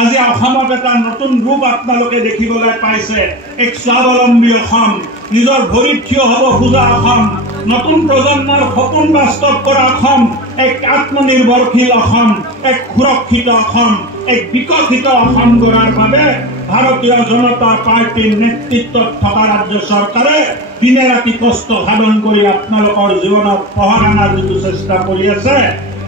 আজি অসমত এটা নতুন ৰূপ আপোনালোকে দেখিবলৈ পাইছে। এক স্বাৱলম্বী অসম, নিজৰ ভৰিত থিয় হ'ব খোজা অসম, নতুন প্ৰজন্মৰ সপোন বাস্তৱ কৰা অসম, এক আত্মনিৰ্ভৰশীল অসম, এক সুৰক্ষিত অসম, এক বিকশিত অসম গঢ়াৰ বাবে ভাৰতীয় জনতা পাৰ্টিৰ নেতৃত্বত থকা ৰাজ্য চৰকাৰে দিনে ৰাতি কষ্ট সাধন কৰি আপোনালোকৰ জীৱনত পোহৰ অনাৰ যিটো চেষ্টা কৰি আছে,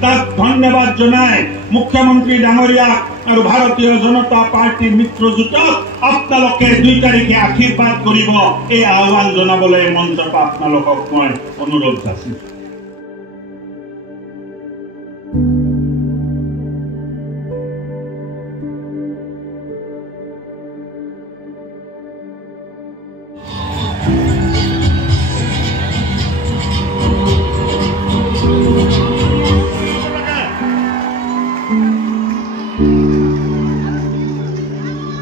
তাক ধন্যবাদ জনাই মুখ্যমন্ত্ৰী ডাঙৰীয়াক আৰু ভাৰতীয় জনতা পাৰ্টিৰ মিত্ৰজোঁটক আপোনালোকে 2 তাৰিখে আশীৰ্বাদ কৰিব, এই আহ্বান জনাবলৈ মঞ্চত আপোনালোকক মই অনুৰোধ যাচিছোঁ।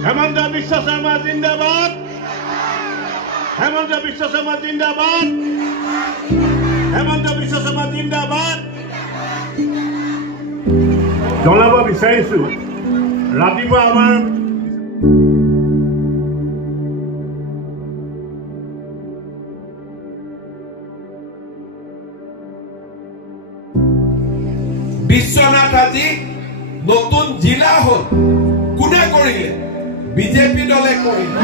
হেমন্ত বিশ্ব শৰ্মা জিন্দাবাদ, হেমন্ত বিশ্ব শৰ্মা জিন্দাবাদ, হেমন্ত বিশ্ব শৰ্মা জিন্দাবাদ। জনাব বিচাৰিছো ৰাতিপুৱা আমাৰ বিশ্বনাথ আজি নতুন জিলা হল। কোনে কৰিলে? বিজেপি দলে কৰিলে।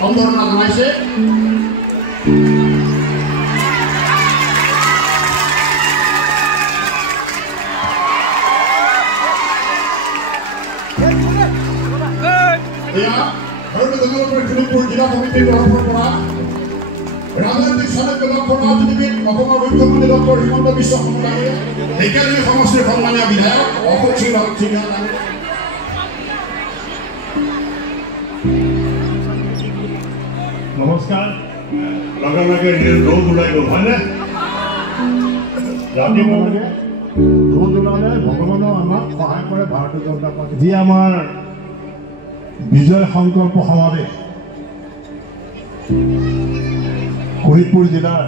সম্বৰ্ধনা জনাইছে। শোণিতপুৰ জিলা সমিতিৰ তৰফৰ পৰা ৰাজনৈতিক চাণক্য ডক্টৰ ৰাজনীতিবিদ অসমৰ মুখ্যমন্ত্ৰী ডক্টৰ হিমন্ত বিশ্ব শৰ্মা ডাঙৰীয়া, ঢেকীয়াজুলি সমষ্টিৰ সন্মানীয় বিধায়ক অশোক সিংহ নমস্কাৰ। লগে লগে ৰ'দ ওলাই গ'ল হয়নে? ৰাতিপুৱা ৰ'দ ওলালে ভগৱানেও আমাক সহায় কৰে। ভাৰতীয় জনতা পাৰ্টি যি আমাৰ বিজয় সংকল্প সমাৱেশ শোণিতপুৰ জিলাৰ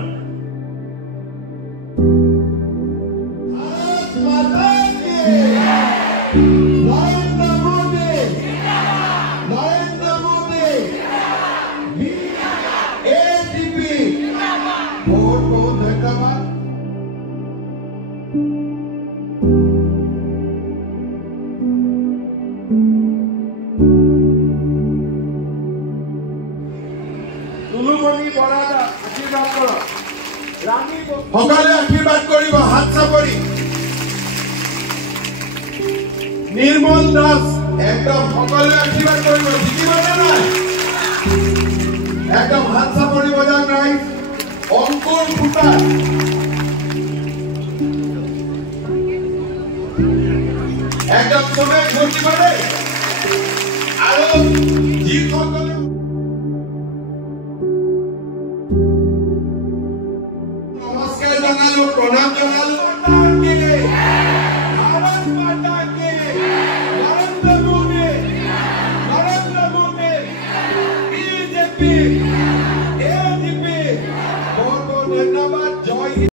সকলে আশীৰ্বাদ কৰিব, হাত চাপৰি। নিৰ্মল দাস একদম সকলে আশীৰ্বাদ কৰিব, জিকিব নে নাই? একদম হাত চাপৰি বজাওক নাই। অংকুৰ ফুটা একদম চবে ঘটিব দেই। আৰু যিসকলে